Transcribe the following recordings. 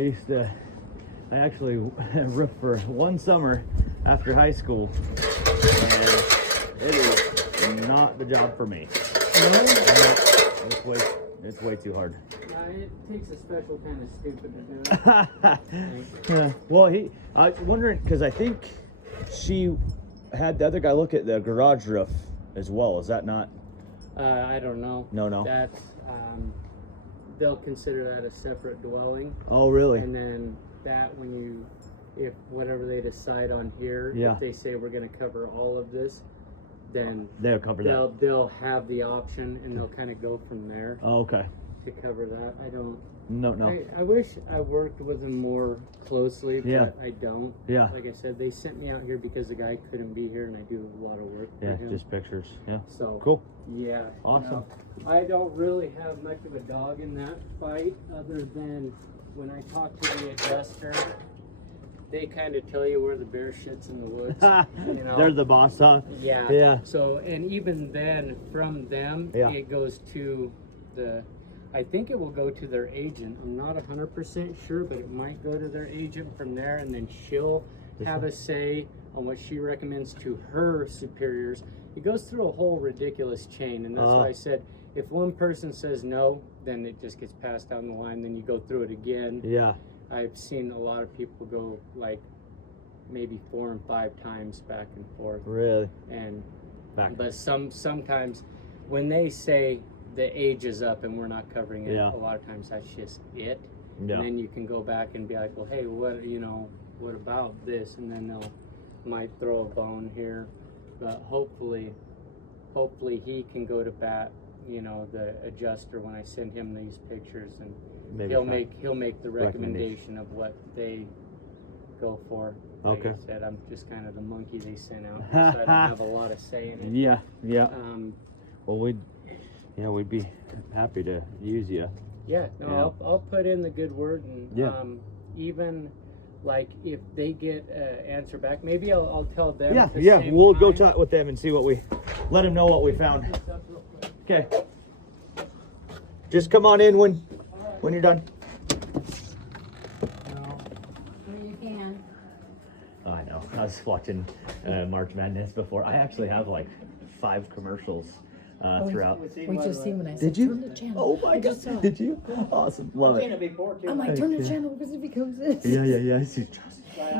I actually roofed for one summer after high school, and it is not the job for me. It's way too hard. It takes a special kind of stupid to do it. Yeah. Well, I was wondering, because I think she had the other guy look at the garage roof as well. Is that not? I don't know. No. That's they'll consider that a separate dwelling, Oh, really? and then that if whatever they decide on here, Yeah. if they say we're going to cover all of this, then They'll cover that. they'll have the option, and they'll kind of go from there Oh, okay. to cover that. I don't. No. I wish I worked with them more closely, but Yeah. I don't. Yeah. Like I said, they sent me out here because the guy couldn't be here, and I do a lot of work Yeah, for him. just pictures. Yeah. So Cool. yeah. Awesome. I don't really have much of a dog in that fight, other than when I talk to the adjuster, they kind of tell you where the bear shits in the woods. You know? They're the boss, huh? Yeah. Yeah. So, and even then, from them, Yeah. it goes to I think it will go to their agent. I'm not 100% sure, but it might go to their agent from there, and then she'll have a say on what she recommends to her superiors. It goes through a whole ridiculous chain, and that's why I said, if one person says no, then it just gets passed down the line, then you go through it again. Yeah. I've seen a lot of people go like maybe 4 and 5 times back and forth. Really? And Back. but sometimes when they say the age is up and we're not covering it, Yeah. a lot of times that's just it. Yeah. And then you can go back and be like, well, hey, what about this? And then they'll might throw a bone here, but hopefully he can go to bat. The adjuster, when I send him these pictures, and Maybe he'll fine. make the recommendation of what they go for. Like Okay. I said, I'm just kind of the monkey they sent out, so I don't have a lot of say in it. Yeah. Um, Well, we'd be happy to use you. yeah, no, I'll put in the good word, and Yeah. even like if they get an answer back, maybe I'll tell them. Yeah. at the Yeah. same We'll go time. talk with them and see let them know what we found. This up real quick. Okay. Just come on in when you're done. Well, you can. Oh, I know. I was watching March Madness before. I actually have like 5 commercials throughout. We just seen when I said Did you? turn the channel. Oh my I just God! saw it. Did you? Awesome. Love Seen it. it before too. I'm like, turn the Okay. channel because it becomes this. Yeah. I see.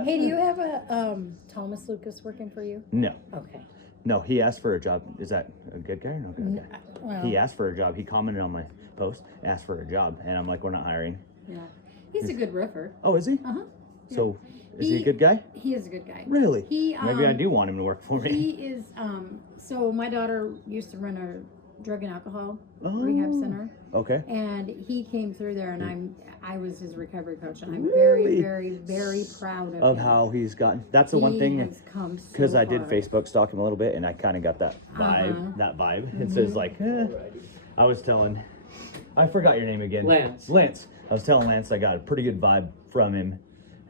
Hey, do you have a Thomas Lucas working for you? No. Okay. No, he asked for a job. Is that a good guy or no good guy? Well, He asked for a job. He commented on my post, asked for a job, and I'm like, we're not hiring. yeah. He's a good roofer. Oh, is he? Uh-huh. So, is he a good guy? He is a good guy. Really? He Maybe I do want him to work for me. He is so my daughter used to run a drug and alcohol Oh. rehab center, Okay. and he came through there, and I was his recovery coach, and I'm Really? very, very proud of Of him. how he's gotten. That's the one He thing. has come so Because I did far. Facebook stalk him a little bit, and I kind of got that vibe. Uh-huh. That vibe. It says like, I was telling, I forgot your name again. Lance. I was telling Lance I got a pretty good vibe from him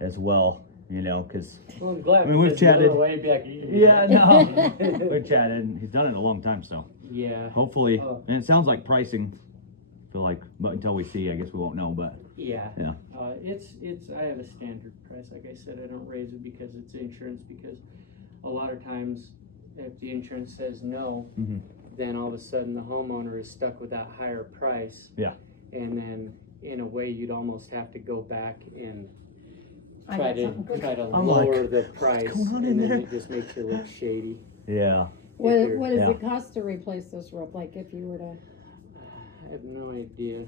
as well. Because Well, I'm glad. I mean, we've because the other chatted. way, it'd be like, yeah, no, we've chatted. And he's done it in a long time, so Yeah. hopefully. Oh. And it sounds like pricing. Feel like, but until we see, I guess we won't know. But Yeah. yeah, It's I have a standard price. Like I said, I don't raise it because it's insurance, because a lot of times if the insurance says no, then all of a sudden the homeowner is stuck with that higher price. Yeah. And then in a way you'd almost have to go back and I try got to something quick. I'm lower like, the price, going on in and then there? it just makes you look shady. yeah. What If you're- does Yeah. it cost to replace this roof? Like if you were to, I have no idea.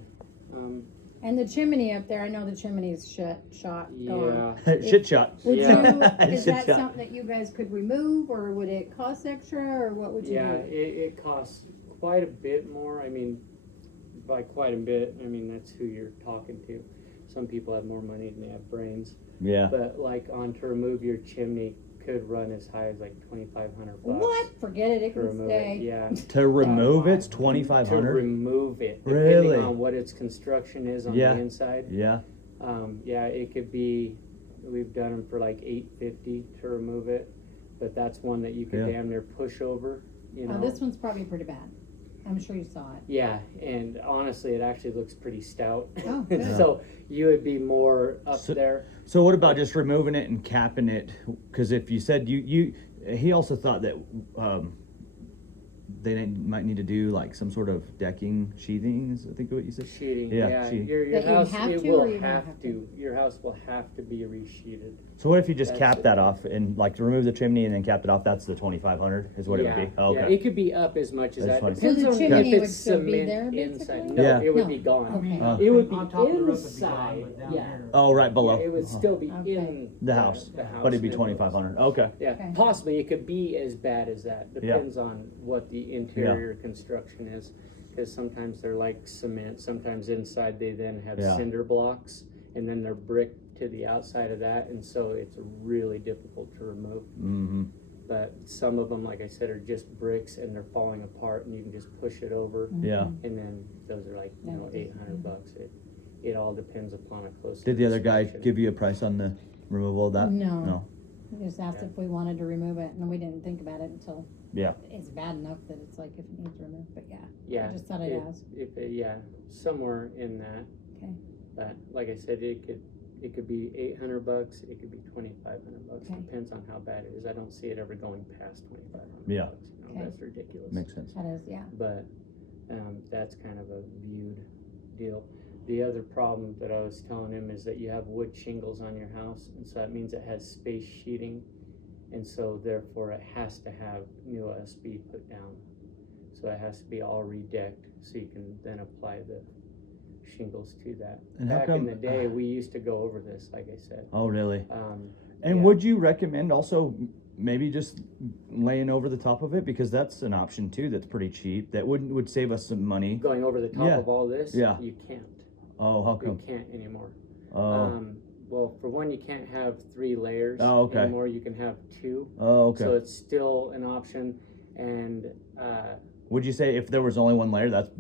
and the chimney up there, I know the chimney's shot, gone. Yeah. Shit shot. Would Yeah. you, is Shit that shot. something that you guys could remove, or would it cost extra, or what would you Yeah, do? it costs quite a bit more. I mean, by quite a bit, I mean that's who you're talking to. Some people have more money than they have brains. Yeah. But like to remove your chimney could run as high as like $2,500. What? Forget it, it To can remove stay. it, yeah. To remove it's To 2,500. remove it, Really? depending on what its construction is on Yeah. the inside. Yeah. Yeah, it could be. We've done them for like $850 to remove it, but that's one that you could Yeah. damn near push over. You know. This one's probably pretty bad. I'm sure you saw it. Yeah, and honestly, it actually looks pretty stout. Oh, good. So you would be more up So- there. So what about just removing it and capping it? Because if you said he also thought that might need to do like some sort of decking sheathing. Is I think what you said. Sheeting, Yeah, yeah. sheeting. Your That you house, have it to, or will you don't have have to. Your house will have to be resheeted. So what if you just That's capped it. that off and like remove the chimney and then capped it off? That's the 2,500 is what it would be. Oh, Yeah, okay. it could be up as much as That's that. fine. Depends So the on chimney if would it's still be cement there, inside. basically? No, Yeah. it would No. be gone. Okay. It would be On top of the roof would be gone, inside. but down Yeah. here- Oh, right below. Yeah, it would still be Okay. in the house, The house but it'd be and it 2,500. Okay. Yeah, Okay. possibly it could be as bad as that. Yeah. Depends on what the interior construction is, because sometimes they're like cement. Sometimes inside they then have Yeah. cinder blocks, and then they're brick to the outside of that, and so it's really difficult to remove. Mm-hmm. But some of them, like I said, are just bricks and they're falling apart, and you can just push it over, Yeah. and then those are like Yeah. $800. It all depends upon a close. Did the other guy inspection. give you a price on the removal of that? No. No. He just asked Yeah. if we wanted to remove it, and we didn't think about it until Yeah. it's bad enough that it's like if it needs removed. But yeah, Yeah, I just thought I'd ask. yeah, somewhere in that. Okay. But like I said, it could be $800. It could be $2,500. Okay. Depends on how bad it is. I don't see it ever going past $2,500. Yeah. Okay. That's ridiculous. Makes sense. That is, yeah. But that's kind of a viewed deal. The other problem that I was telling him is that you have wood shingles on your house, and so that means it has space sheeting, and so therefore it has to have new OSB put down. So it has to be all redecked, so you can then apply the shingles to that. And how Back come- in the day, we used to go over this, like I said. Oh, really? And Yeah. would you recommend also maybe just laying over the top of it, because that's an option too that's pretty cheap that would save us some money? Going over the top Yeah. of all this, Yeah. you can't. Oh, how You come? can't anymore. Oh, Well, for one, you can't have 3 layers Oh, okay. anymore. You can have 2. oh, okay. So it's still an option. And Would you say if there was only one layer, that's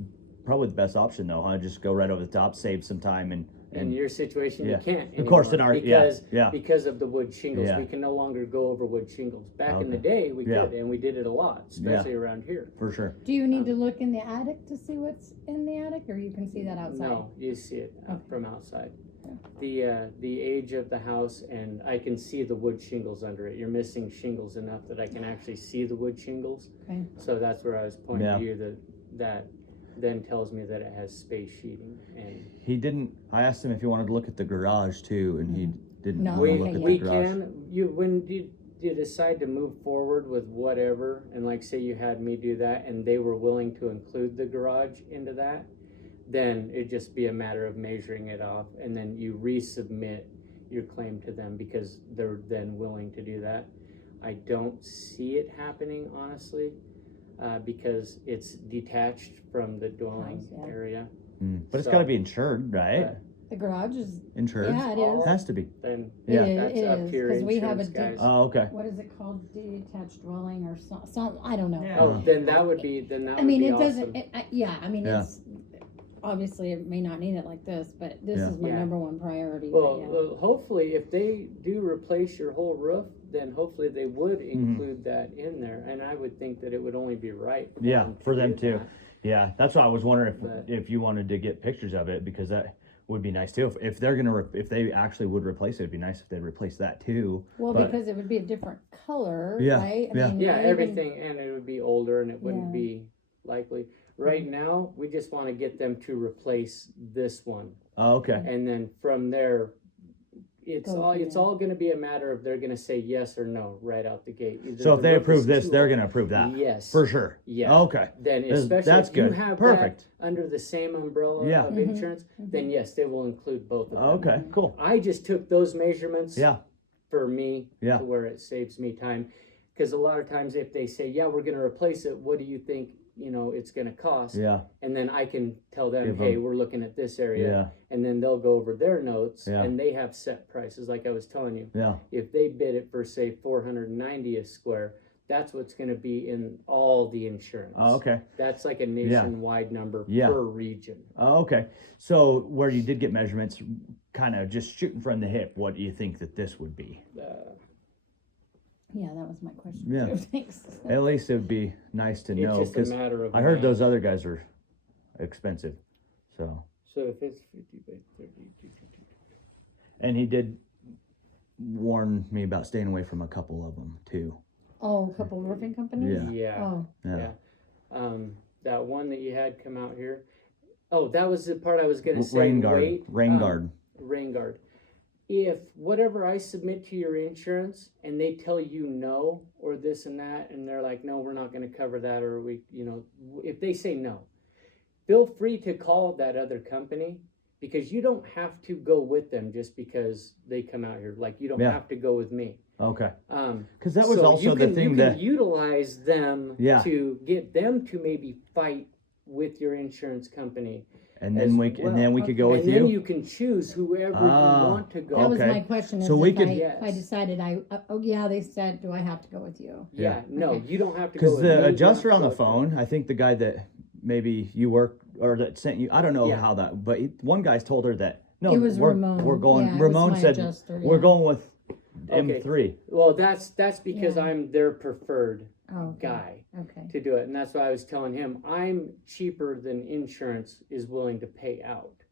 probably the best option though, huh? Just go right over the top, save some time and in your situation, yeah. you can't Of course, anymore in our- because, yeah. because of the wood shingles. Yeah. We can no longer go over wood shingles. Back in the Okay. day, we Yeah. could, and we did it a lot, especially around here. for sure. Do you need to look in the attic to see what's in the attic, or you can see that outside? No, you see it Okay. from outside. Yeah. The age of the house, and I can see the wood shingles under it. You're missing shingles enough that I can actually see the wood shingles. Okay. So that's where I was pointing Yeah. to you that then tells me that it has space sheeting. And He didn't. I asked him if he wanted to look at the garage too, and he didn't No, want to okay, look at yeah. the we garage. can, when you decide to move forward with whatever, and like say you had me do that and they were willing to include the garage into that, then it'd just be a matter of measuring it off, and then you resubmit your claim to them because they're then willing to do that. I don't see it happening, honestly, because it's detached from the dwelling House, yeah. area. But it's So- got to be insured, right? But The garage is, Insured. yeah, it is. Has to be. then Yeah. that's It up is, to your 'cause we have a insurance guys. Oh, okay. What is it called? Detached dwelling or some, I don't know. Yeah. Oh, then that would be, I mean, it awesome. doesn't, yeah, I mean, Yeah. it's, obviously it may not need it like this, but this Yeah. is my Yeah. number one priority. Well, but yeah. hopefully, if they do replace your whole roof, then hopefully they would Mm-hmm. include that in there, and I would think that it would only be right. Yeah, for them do too. that. Yeah, that's why I was wondering But- if you wanted to get pictures of it, because that would be nice too. If they're gonna if they actually would replace it, it'd be nice if they'd replace that too. Well, but- because it would be a different color, Yeah, right? I yeah. mean, Yeah, I even- everything, and it would be older, and it wouldn't Yeah. be likely. Right now, we just want to get them to replace this one, Oh, okay. and then from there, it's Go all from it's there. all going to be a matter of they're going to say yes or no right out the gate. Either So if the they roof approve is this, too they're old- gonna approve that Yes, for sure. yeah. Okay. Then That's- especially that's if you good. have Perfect. that under the same umbrella Yeah. of Mhm. insurance, then yes, they will include both of them. Okay. Cool. I just took those measurements Yeah. for me Yeah. to where it saves me time. Because a lot of times if they say, yeah, we're going to replace it, what do you think, it's going to cost? Yeah. And then I can tell them, Give hey, them- we're looking at this area. Yeah. And then they'll go over their notes Yeah. and they have set prices. Like I was telling you, Yeah. if they bid it for say 490 a square, that's what's going to be in all the insurance. Oh, okay. That's like a nationwide number Yeah. per region. Oh, okay. So where you did get measurements, kind of just shooting from the hip, what do you think that this would be? Yeah, that was my question. Yeah. too. Thanks. At least it would be nice to It's know, just a because matter of I heard math. those other guys are expensive. So, So if it's 50 by 30, and he did warn me about staying away from a couple of them too. Oh, a couple roofing companies? Yeah. yeah. Oh, Yeah. That one that you had come out here. Oh, that was the part I was gonna say. Rain guard. Wait, Rain guard. Rain guard. If whatever I submit to your insurance and they tell you no or this and that, and they're like, no, we're not gonna cover that, or we, if they say no, feel free to call that other company, because you don't have to go with them just because they come out here. Like, you don't Yeah. have to go with me. Okay. Because that was So also you the can, thing you that. can utilize them Yeah. to get them to maybe fight with your insurance company, And as then we well. could go with and then you. you can choose whoever Ah, you want to go. that was Okay. my question. Is So we if could- if I Yes. decided they said, do I have to go with you? Yeah, no, Okay. you don't have to go Because with me, you the don't have adjuster to on go the with them. phone, I think the guy that maybe you work or that sent you, I don't know Yeah. how that, but one guy's told her that no, It was we're Ramon. we're going. Yeah, it was Ramon my said adjuster, we're yeah. going with Okay. M3. Well, that's because Yeah. I'm their preferred Oh, okay. guy Okay. to do it, and that's why I was telling him I'm cheaper than insurance is willing to pay out.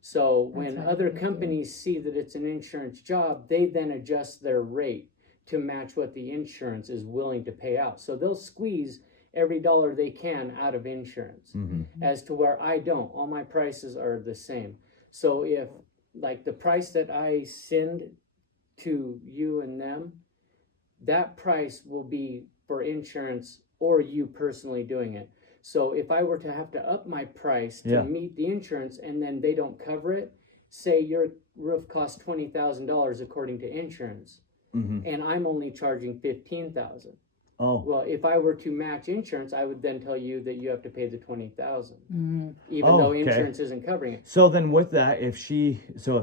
So when That's other right. companies see that it's an insurance job, they then adjust their rate to match what the insurance is willing to pay out. So they'll squeeze every dollar they can out of insurance, Mm-hmm. as to where I don't. All my prices are the same. So if, like, the price that I send to you and them, that price will be for insurance or you personally doing it. So if I were to have to up my price to Yeah. meet the insurance and then they don't cover it, say your roof costs $20,000 according to insurance, Mm-hmm. and I'm only charging $15,000. Oh, Well, if I were to match insurance, I would then tell you that you have to pay the $20,000, Mhm. even Oh, though okay. insurance isn't covering it. so then with that, if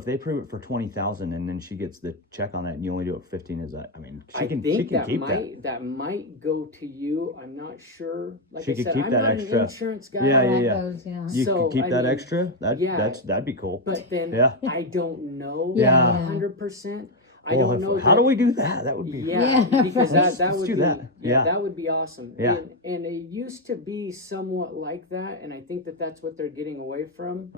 they prove it for 20,000 and then she gets the check on that, and you only do it for 15, is that? I mean, I think she can that keep might go to you. I'm not sure. Like She I could said, keep I'm that not extra. an insurance guy. Yeah, That yeah. goes, yeah. You So, could keep I that mean, extra. yeah. That'd be cool. But then Yeah. I don't know. Yeah. 100%. I Well, don't know. how do we do that? That would be. Yeah, Yeah, because right. that Let's would do be that. Yeah. that would be awesome. Yeah. And it used to be somewhat like that, and I think that that's what they're getting away from,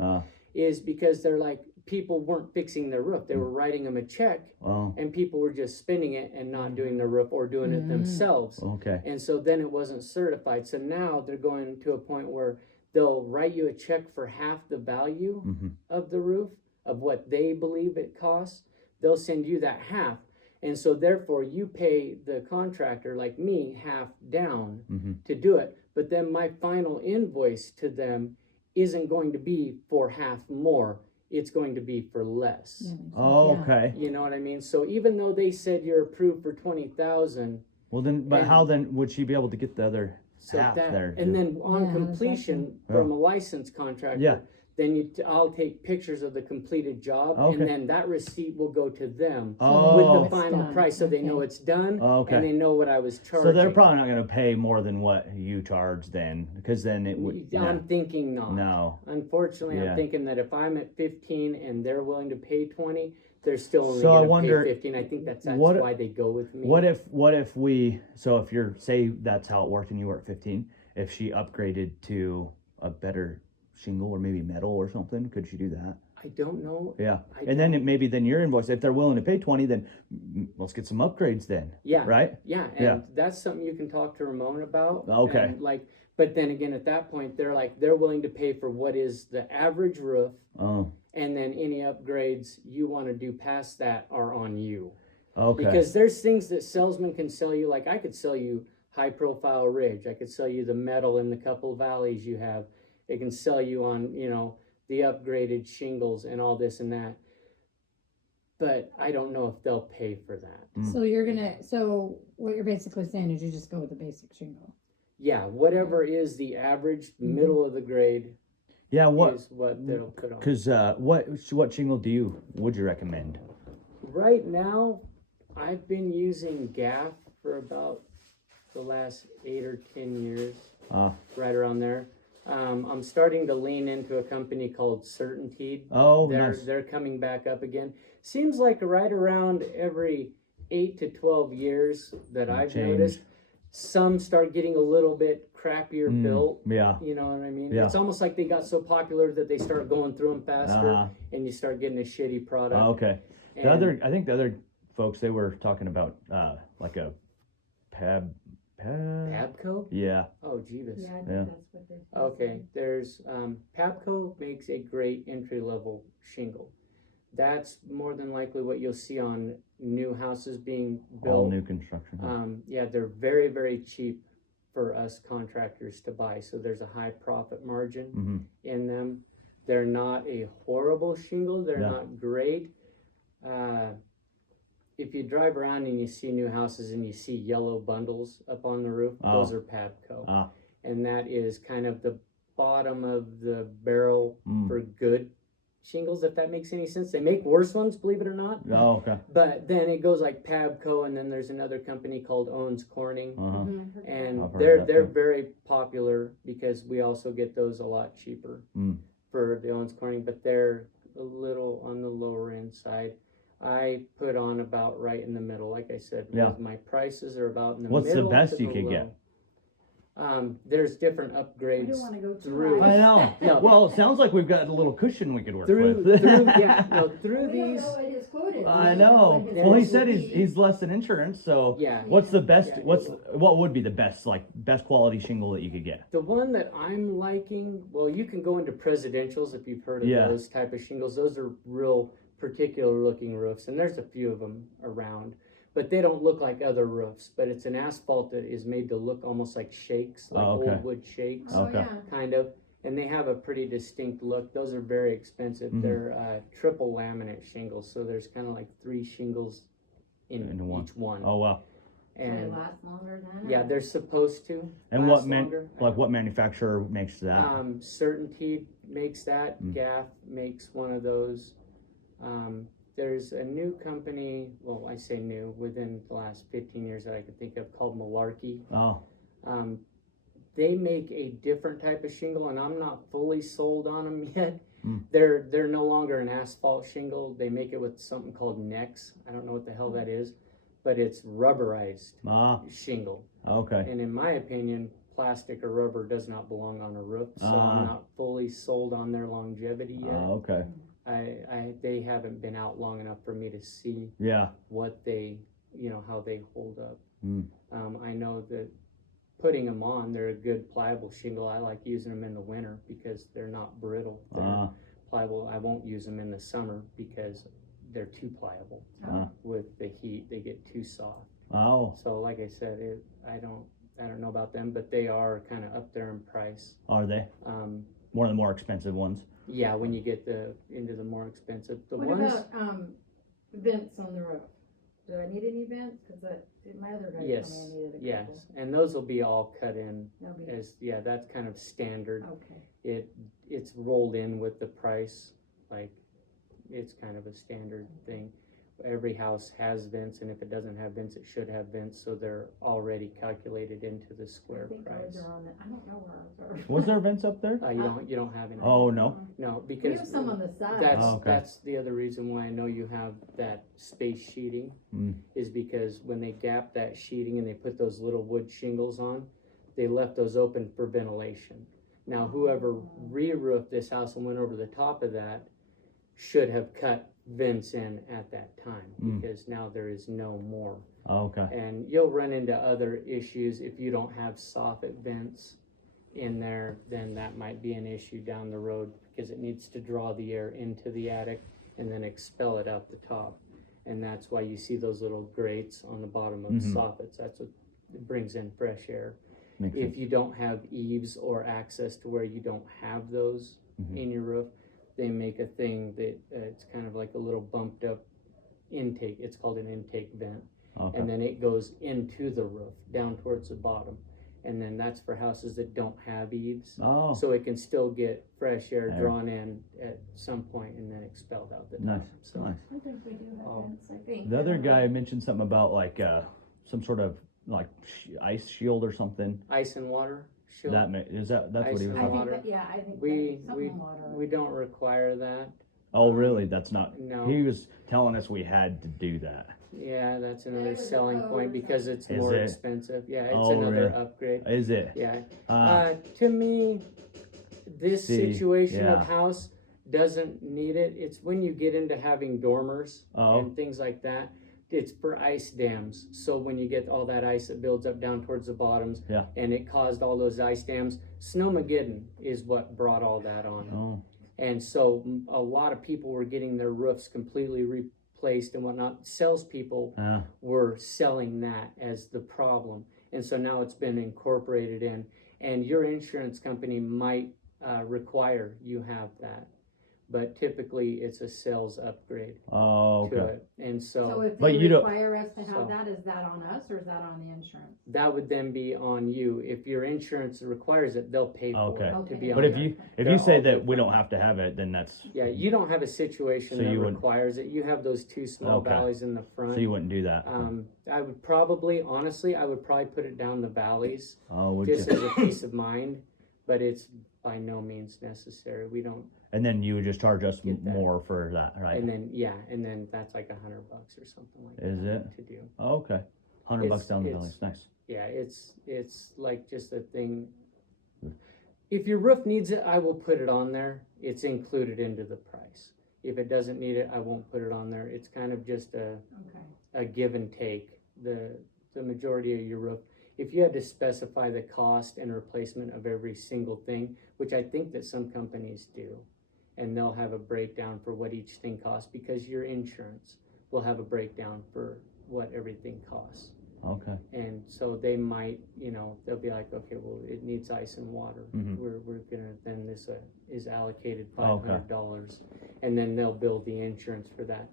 is because they're like, people weren't fixing their roof; they were writing them a check, Oh, and people were just spending it and not doing their roof or doing it themselves. okay. And so then it wasn't certified. So now they're going to a point where they'll write you a check for half the value Mm-hmm. of the roof, of what they believe it costs. They'll send you that half. And so therefore you pay the contractor, like me, half down Mm-hmm. to do it. But then my final invoice to them isn't going to be for half more. It's going to be for less. Yeah, makes sense, Oh, yeah. okay. You know what I mean? So even though they said you're approved for 20,000, Well, then, but And- how then would she be able to get the other so half that, there? and then on Yeah, how does that completion go? from a licensed contractor, Yeah. then I'll take pictures of the completed job, Okay. and then that receipt will go to them Oh. with know the it's final done. price, so they know Okay. it's done, Oh, okay. and they know what I was charging. So they're probably not going to pay more than what you charge then, because then it would. I'm thinking not. No. Unfortunately, Yeah. I'm thinking that if I'm at 15 and they're willing to pay 20, they're still only So I going to wonder, pay 15. I think that's what- why they go with me. What if we? So if you're say that's how it worked and you were at 15, if she upgraded to a better shingle or maybe metal or something, could she do that? I don't know. Yeah. I And then maybe then your invoice, if they're willing to pay 20, then let's get some upgrades then. Yeah. Right. Yeah, and Yeah. that's something you can talk to Ramon about. Okay. And but then again, at that point, they're willing to pay for what is the average roof, Oh. and then any upgrades you want to do past that are on you. Okay. Because there's things that salesmen can sell you. Like I could sell you high profile ridge. I could sell you the metal in the couple valleys you have. It can sell you on, the upgraded shingles and all this and that. But I don't know if they'll pay for that. So what you're basically saying is you just go with the basic shingle. Yeah, whatever is the average Mm-hmm. middle of the grade Yeah. What? is what they'll put on. Because what shingle would you recommend? Right now, I've been using GAF for about the last 8 or 10 years, right around there. I'm starting to lean into a company called Certainty. Oh, They're nice. they're coming back up again. Seems like right around every 8 to 12 years that I've Change. noticed, some start getting a little bit crappier built. Yeah. You know what I mean? Yeah. It's almost like they got so popular that they start going through them faster, Uh-huh. and you start getting a shitty product. Okay. I think the other folks, they were talking about like a Pabco? Yeah. Oh, Jeebus. Yeah, I think Yeah. that's what they're. Okay, there's Pabco makes a great entry level shingle. That's more than likely what you'll see on new houses being built. All new construction. Yeah, they're very, very cheap for us contractors to buy. So there's a high profit margin Mm-hmm. in them. They're not a horrible shingle. They're Yeah. not great. If you drive around and you see new houses and you see yellow bundles up on the roof, those are Pabco. Ah. And that is kind of the bottom of the barrel Mm. for good shingles, if that makes any sense. They make worse ones, believe it or not. Oh, okay. But then it goes like Pabco, and then there's another company called Owens Corning, Uh-huh. and I've heard they're that they're too. very popular because we also get those a lot cheaper Mm. for the Owens Corning, but they're a little on the lower end side. I put on about right in the middle, like I said. Yeah. My prices are about in the What's the middle. best to you the could low. get? There's different I upgrades don't wanna go too through. high. I know. No. Well, it sounds like we've got a little cushion we could work through with. yeah, no, through We don't these. know what his quote is. I We know. don't what his Well, he quote said would he's be. he's less than insurance, so Yeah. what's the best? Yeah. What would be the best quality shingle that you could get? The one that I'm liking, well, you can go into presidentials if you've heard of Yeah. those type of shingles. Those are real particular looking roofs, and there's a few of them around, but they don't look like other roofs. But it's an asphalt that is made to look almost like shakes, like Oh, okay. old wood shakes, Oh, Okay. yeah. kind of. And they have a pretty distinct look. Those are very expensive. Mhm. They're triple laminate shingles, so there's kind of like 3 shingles in Into one. each one. Oh wow. They And last longer than. yeah, they're supposed to. And last what man longer. like what manufacturer makes that? Certainty makes that. Mm. Gath makes one of those. There's a new company, well, I say new, within the last 15 years that I could think of, called Malarkey. Oh. They make a different type of shingle, and I'm not fully sold on them yet. Mm. They're no longer an asphalt shingle. They make it with something called Nex. I don't know what the hell that is, but it's rubberized Ah. shingle. Okay. And in my opinion, plastic or rubber does not belong on a roof, so Ah. I'm not fully sold on their longevity yet. Okay. They haven't been out long enough for me to see Yeah. what they, how they hold up. Mm. I know that putting them on, they're a good pliable shingle. I like using them in the winter because they're not brittle. They're Ah. pliable. I won't use them in the summer because they're too pliable. Ah. With the heat, they get too soft. Oh. So, like I said, I don't know about them, but they are kind of up there in price. Are they one of the more expensive ones? Yeah, when you get into the more expensive, the What ones. about, vents on the roof? Do I need any vents? Cause my other guy told me I Yes, needed a couple. yes, and those will be all cut in That'll be, as that's kind of standard. okay. It's rolled in with the price, like it's kind of a standard thing. Every house has vents, and if it doesn't have vents, it should have vents, so they're already calculated into the I square think price. ours are on the, I don't know where ours are. Was there vents up there? You don't have any. Oh no. No, We because have some on the side. That's Oh, okay. that's the other reason why I know you have that space sheeting Mm. is because when they gap that sheeting and they put those little wood shingles on, they left those open for ventilation. Now whoever re-roofed this house and went over the top of that should have cut vents in at that time Mm. because now there is no more. Oh, okay. And you'll run into other issues if you don't have soffit vents in there, then that might be an issue down the road because it needs to draw the air into the attic and then expel it out the top. And that's why you see those little grates on the bottom of Mhm. soffits. That's what brings in fresh air. Makes If sense. you don't have eaves or access to where you don't have those Mhm. in your roof, they make a thing that it's kind of like a little bumped up intake. It's called an intake vent. Okay. And then it goes into the roof down towards the bottom. And then that's for houses that don't have eaves. Oh. So it can still get fresh air Air. drawn in at some point and then expelled out the top. Nice. So Nice. I think we do have Oh. vents, I think. The other guy mentioned something about like some sort of like ice shield or something. ice and water shield. That's what Ice he was and I talking think about. water. that, yeah, I think We- that, something water. we don't require that. Oh really? That's not. No. He was telling us we had to do that. Yeah, that's another was a selling code point or because it's Is more it? expensive. Yeah, it's Oh, another really? upgrade. Is it? Yeah. Uh, To me, this See, situation yeah. of house doesn't need it. It's when you get into having dormers Oh. and things like that. It's for ice dams. So when you get all that ice that builds up down towards the bottoms, Yeah. and it caused all those ice dams. Snowmageddon is what brought all that on. Oh. And so a lot of people were getting their roofs completely replaced and whatnot. Salespeople were selling that as the problem. And so now it's been incorporated in. And your insurance company might require you have that. But typically it's a sales upgrade Oh, to okay. it. And So so if But they you don't- require us to So- have that, is that on us or is that on the insurance? that would then be on you. If your insurance requires it, they'll pay for Okay. it to be Okay. on But if there. you They're say all that we different. don't have to have it, then that's Yeah, you don't have a situation So that you wouldn't- requires it. You have those two small Okay. valleys in the front. so you wouldn't do that. I would probably, honestly, I would probably put it down the valleys Oh, would just you? as a peace of mind, but it's by no means necessary. We don't, And then you would just charge us Get that. more for that, right? and then that's like $100 or something like Is that it? to do. Oh, okay. $100 It's- down the it's- valleys. Nice. Yeah, it's like just a thing. If your roof needs it, I will put it on there. It's included into the price. If it doesn't need it, I won't put it on there. It's kind of just Okay. a give and take. The majority of your roof, if you had to specify the cost and replacement of every single thing, which I think that some companies do, and they'll have a breakdown for what each thing costs because your insurance will have a breakdown for what everything costs. Okay. And so they might, they'll be like, okay, well, it needs ice and water. Mhm. We're gonna, then this is allocated Okay. $500, and then they'll build the insurance for that.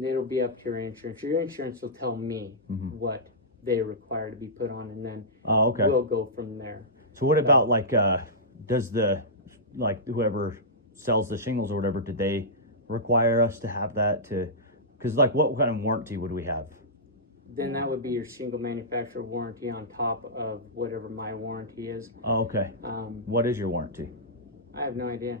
It'll be up to your insurance. Your insurance will tell me Mhm. what they require to be put on, and then Oh, okay. we'll go from there. So what about like does whoever sells the shingles or whatever, did they require us to have that to, because like what kind of warranty would we have? Then that would be your shingle manufacturer warranty on top of whatever my warranty is. Oh, okay. What is your warranty? I have no idea.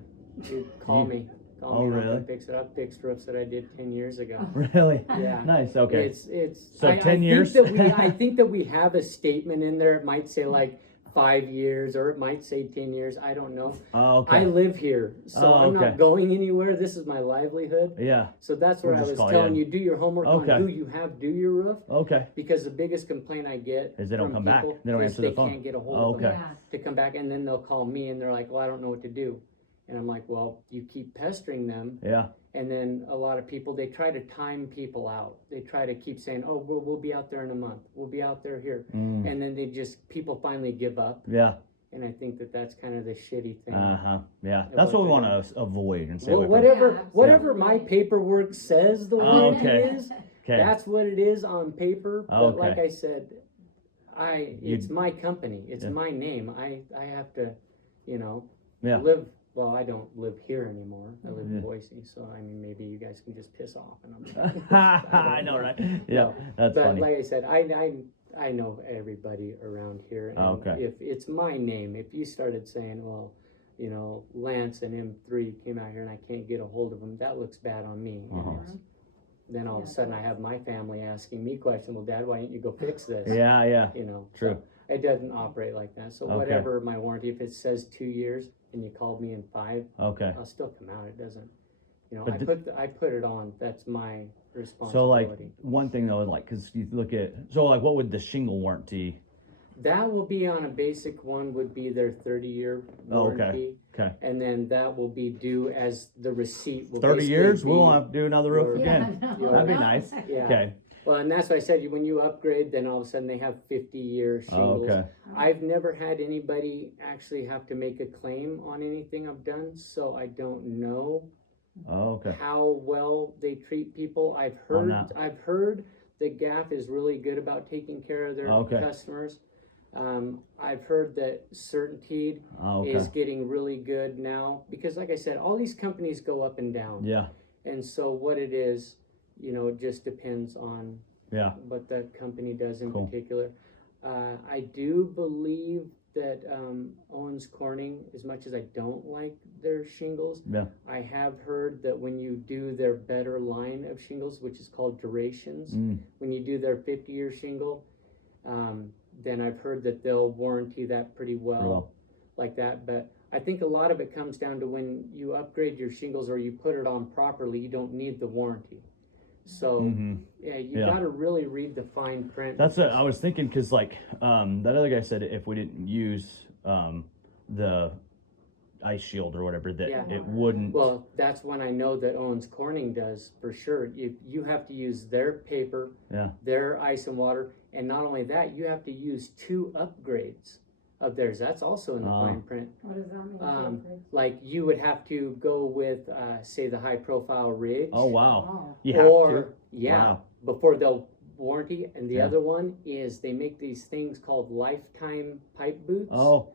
You call You- me. Oh, Call me and I really? can fix it. I've fixed roofs that I did 10 years ago. Really? Yeah. Nice. Okay. It's So I 10 years? Think that I think that we have a statement in there. It might say like 5 years or it might say 10 years. I don't know. Oh, I okay. live here, so Oh, I'm okay. not going anywhere. This is my livelihood. Yeah. So that's We'll what I just was call telling you you. Do your homework Okay. on who you have do your roof, Okay. because the biggest complaint I get Is they don't from come back. people They don't is answer the they phone. can't get a hold Oh, of them okay. Yeah. to come back, and then they'll call me and they're like, "Well, I don't know what to do," and I'm like, "Well, you keep pestering them." Yeah. And then a lot of people, they try to time people out. They try to keep saying, "Oh, we'll be out there in a month. We'll be out there here," Mm. and then people finally give up. Yeah. And I think that that's kind of the shitty thing. Uh-huh. Yeah. About That's what we the- want to avoid and say Well, away from. whatever, Yeah, whatever my absolutely. paperwork says the Oh, warranty okay. is, Okay. that's what it is on paper. But like Okay. I said, it's my company. It's Yeah. my name. I have to, Yeah. live. Well, I don't live here anymore. I live Yeah. in Boise, so I mean, maybe you guys can just piss off. And I know, right? Yeah. No, That's but funny. like I said, I know everybody around here. And Okay. if it's my name, if you started saying, well, Lance and M3 came out here and I can't get a hold of them, that looks bad on me. And Uh-huh. it's- then all of a Yeah, sudden I that's- have my family asking me questions. Well, Dad, why didn't you go fix this? Yeah. Yeah. True. So it doesn't operate like that. So Okay. whatever my warranty, if it says 2 years and you called me in 5, Okay. I'll still come out. It doesn't, But I put it on. That's my responsibility. So like one thing though, like, cause you look at, so like what would the shingle warranty? That will be on a basic one, would be their 30-year Oh, okay. warranty. Okay. And then that will be due as the receipt will 30 basically years? be- We won't have to do another roof your- again. Yeah, That'd be no. nice. Yeah. Okay. Well, and that's why I said when you upgrade, then all of a sudden they have 50-year Oh, shingles. okay. I've never had anybody actually have to make a claim on anything I've done, so I don't know Oh, okay. how well they treat people. I've On heard that GAF is really good about taking care of their Okay. customers. I've heard that Certainteed Oh, okay. is getting really good now because, like I said, all these companies go up and down, Yeah. and so what it is, it just depends on Yeah. what the company does in Cool. particular. I do believe that Owens Corning, as much as I don't like their shingles, Yeah. I have heard that when you do their better line of shingles, which is called Durations, Mm. when you do their 50-year shingle, then I've heard that they'll warranty that pretty well, like that. But I think a lot of it comes down to when you upgrade your shingles or you put it on properly, you don't need the warranty. So Mhm. yeah, you Yeah. got to really read the fine print. That's what I was thinking, because like that other guy said, if we didn't use the ice shield or whatever, that Yeah. it wouldn't. Well, that's when I know that Owens Corning does for sure. You have to use their paper, Yeah. their ice and water, and not only that, you have to use 2 upgrades of theirs. That's also in the Oh. fine print. What does that mean? Like you would have to go with, say, the high profile ridge. Oh wow. Oh, You have or to. yeah, Wow. before they'll warranty. And the Yeah. other one is they make these things called lifetime pipe boots. Oh.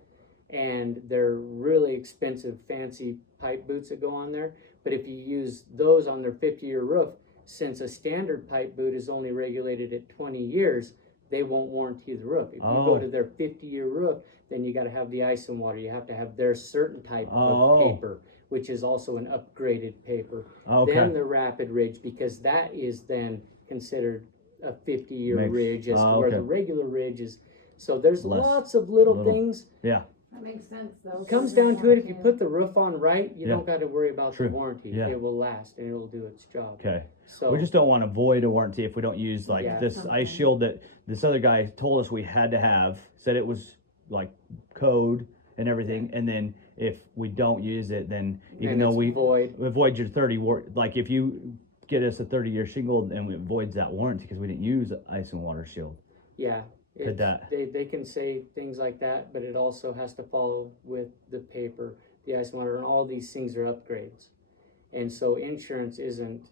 And they're really expensive, fancy pipe boots that go on there. But if you use those on their 50-year roof, since a standard pipe boot is only regulated at 20 years, they won't warranty the roof. If you Oh. go to their 50-year roof, then you got to have the ice and water. You have to have their certain type Oh. of paper, which is also an upgraded paper. Okay. Then the Rapid Ridge, because that is then considered a 50-year Makes- ridge, as to oh, where okay. the regular ridge is. So there's Less. lots of little Little. things. Yeah. that makes sense though. It comes down to it, if you put the roof on right, you Yeah. don't got to worry about True. the warranty. Yeah. It will last and it'll do its job. Okay. So We just don't want to void a warranty if we don't use like Yeah. this ice shield that this other guy told us we had to have. Said it was like code and everything, and then if we don't use it, then even and though it's we void. avoid your 30 like if you get us a 30-year shingle and it voids that warranty because we didn't use ice and water shield. Yeah. Could that- They can say things like that, but it also has to follow with the paper, the ice and water, and all these things are upgrades. And so insurance isn't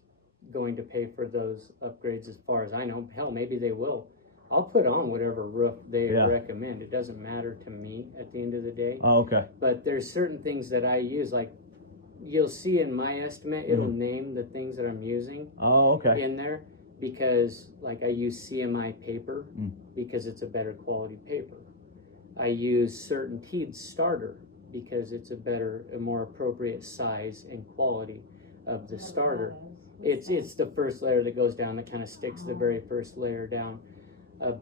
going to pay for those upgrades as far as I know. Hell, maybe they will. I'll put on whatever roof they Yeah. recommend. It doesn't matter to me at the end of the day. Oh, okay. But there's certain things that I use, like you'll see in my estimate, it'll Mhm. name the things that I'm using Oh, okay. in there, because like I use CMI paper Mm. because it's a better quality paper. I use CertainTeed starter because it's a more appropriate size and quality of the starter. It's the first layer that goes down that kind of sticks the very first layer down.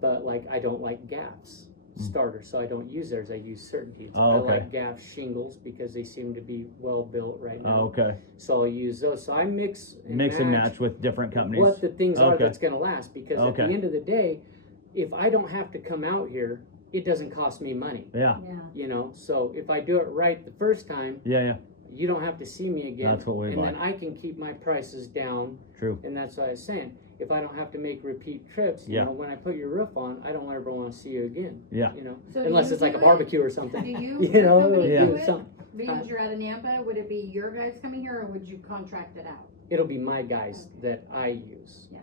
But like I don't like GAF's starter, so I don't use theirs. I use CertainTeed. Oh, okay. I like GAF shingles because they seem to be well built right now. Oh, okay. So I'll use those. So I mix Mix and match with different companies. what the things are Okay. that's going to last, because at Okay. the end of the day, if I don't have to come out here, it doesn't cost me money, Yeah. Yeah. so if I do it right the first time, Yeah. Yeah. you don't have to see me again. That's what we and like. then I can keep my prices down. True. And that's what I was saying, if I don't have to make repeat trips, Yeah. when I put your roof on, I don't ever want to see you again. Yeah. So Unless you it's like a do it? barbecue or something. Do you, You know, somebody Yeah. do do it? some- Because you're out of Nampa, would it be your guys coming here, or would you contract it out? It'll be my guys that I use. Yeah.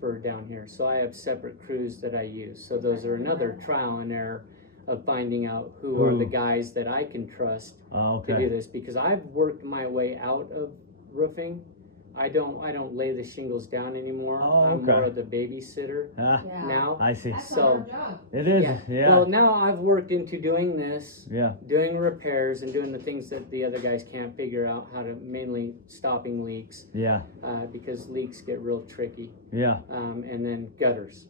For down here. So I have separate crews that I use. So those are another trial and error of finding out who are the Who? guys that I can trust Oh, to do okay. this, because I've worked my way out of roofing. I don't lay the shingles down anymore. Oh, I'm okay. more of the babysitter Ah, Yeah. now. I see. That's So- not our job. It is. Yeah. Yeah. Well, now I've worked into doing this, Yeah. doing repairs and doing the things that the other guys can't figure out how to, mainly stopping leaks, Yeah. because leaks get real tricky. Yeah. And then gutters.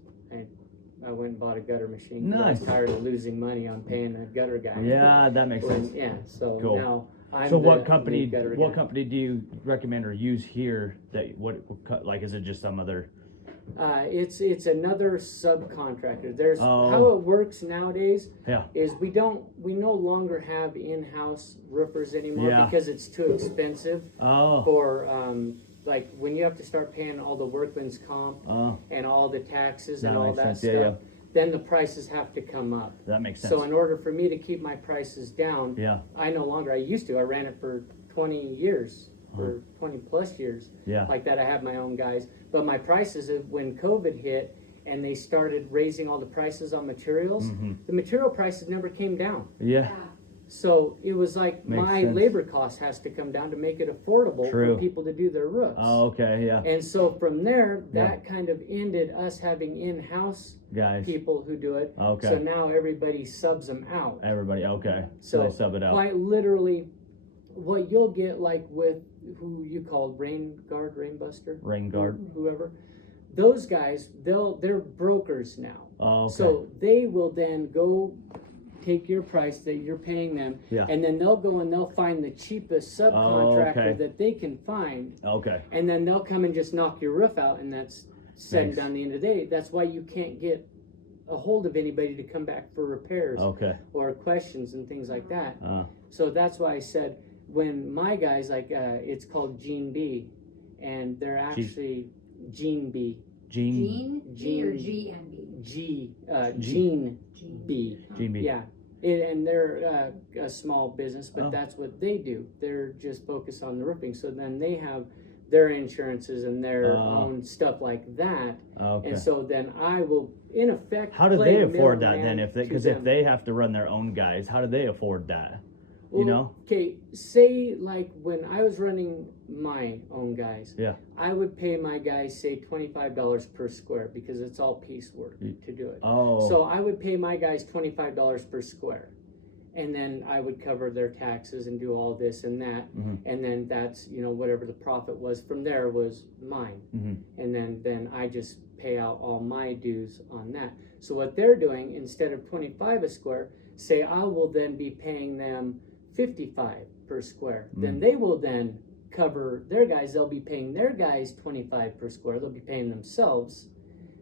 I went and bought a gutter machine. 'Cause I was Nice. tired of losing money on paying a gutter guy. Yeah. That makes sense. Yeah, so Cool. now I'm So the what company? lead gutter What guy. company do you recommend or use here? That like is it just some other? It's another subcontractor. There's Oh. how it works nowadays. Yeah. Is we no longer have in-house roofers anymore Yeah. because it's too expensive Oh. for like when you have to start paying all the workman's comp Oh. and all the taxes That and all makes that sense. Yeah, stuff. Then the prices have to come up. That makes sense. So in order for me to keep my prices down, Yeah. I used to. I ran it for 20 years, for 20 plus years. Yeah. Like that, I have my own guys. But my prices, when COVID hit and they started raising all the prices on materials, Mhm. the material prices never came down. Yeah. So it was like Makes my sense. labor cost has to come down to make it affordable True. for people to do their roofs. Oh, okay, yeah, And so from there, Yeah. that kind of ended us having in-house guys. people who do it. Okay, So now everybody subs them out. everybody. Okay, so they So sub it out. quite literally, what you'll get like with who you called Rain Guard, Rainbuster, Rain guard. whoever, those guys, they're brokers now. Oh, okay. So they will then go take your price that you're paying them, Yeah. and then they'll go and they'll find the cheapest subcontractor okay. that they can find, Okay. and then they'll come and just knock your roof out, and that's said and Nice. done. The end of the day, that's why you can't get a hold of anybody to come back for repairs Okay. or questions and things like that. Uh, So that's why I said when my guys like it's called Gene B, and they're actually Gene B, Gene. Gene B or Gene- GNB? G G- Gene Gene. B. Gene B. Yeah, and they're a small business, but Oh. that's what they do. They're just focused on the roofing. So then they have their insurances and their Oh. own stuff like that. Okay. And so then I will, in effect, How do play they afford that middleman then? If they, to because if them. they have to run their own guys, how do they afford that? You know? Okay, say like when I was running my own guys, Yeah. I would pay my guys say $25 per square because it's all piecework to do it. Oh. So I would pay my guys $25 per square, and then I would cover their taxes and do all this and that, Mhm. and then that's whatever the profit was from there was mine, Mhm. and then I just pay out all my dues on that. So what they're doing instead of 25 a square, say I will then be paying them 55 per square. Then they will then cover their guys. They'll be paying their guys 25 per square. They'll be paying themselves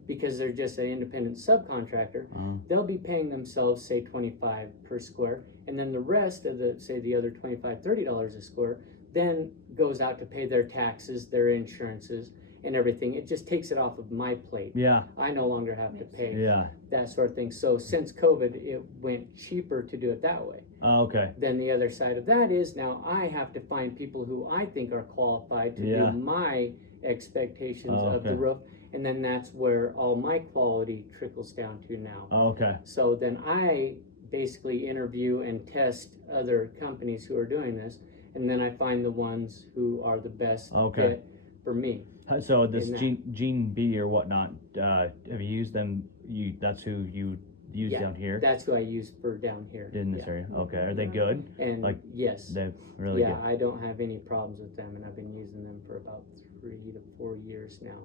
because they're just an independent subcontractor. They'll be paying themselves say 25 per square, and then the rest of the other $25, $30 a square then goes out to pay their taxes, their insurances, and everything. It just takes it off of my plate. Yeah. I no longer have to pay Yeah. that sort of thing. So since COVID, it went cheaper to do it that way. Okay. Then the other side of that is now I have to find people who I think are qualified to Yeah. do my expectations Oh, of the okay. roof, and then that's where all my quality trickles down to now. Okay. So then I basically interview and test other companies who are doing this, and then I find the ones who are the best Okay. fit for me. So this In that. Gene B or whatnot, have you used them? That's who you use Yeah, down here That's who I use for down here. in this Yeah. area. Okay. Are they good? And Like, yes, They're really yeah, good. I don't have any problems with them, and I've been using them for about 3 to 4 years now.